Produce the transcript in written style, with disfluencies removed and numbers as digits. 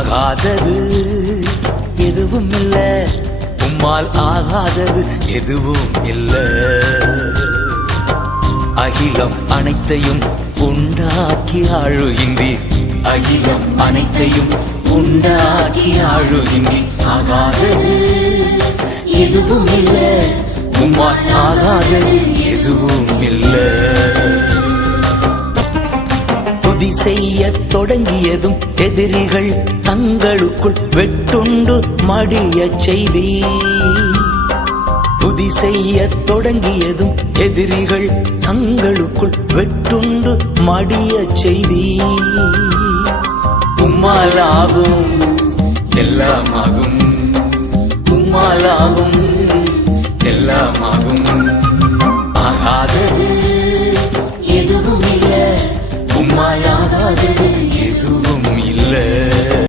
ஆகாதது எதுவும் இல்ல, உம்மால் ஆகாதது எதுவும் இல்ல. அகிலம் அனைத்தையும் உண்டாக்கி ஆளுகின்றீர், அகிலம் அனைத்தையும் உண்டாக்கி ஆளுகின்றீர். ஆகாதது எதுவும் இல்ல, உம்மால் ஆகாதது எதுவும் இல்ல. துதி செய்ய தொடங்கியதும் எதிரிகள் தங்களுக்குள் வெட்டுண்டு மடிய செய்தி. துதி செய்ய தொடங்கியதும் எதிரிகள் தங்களுக்குள் வெட்டுண்டு மடிய செய்தி. உம்மாலாகும் எல்லாமாகும், உம்மாலாகும்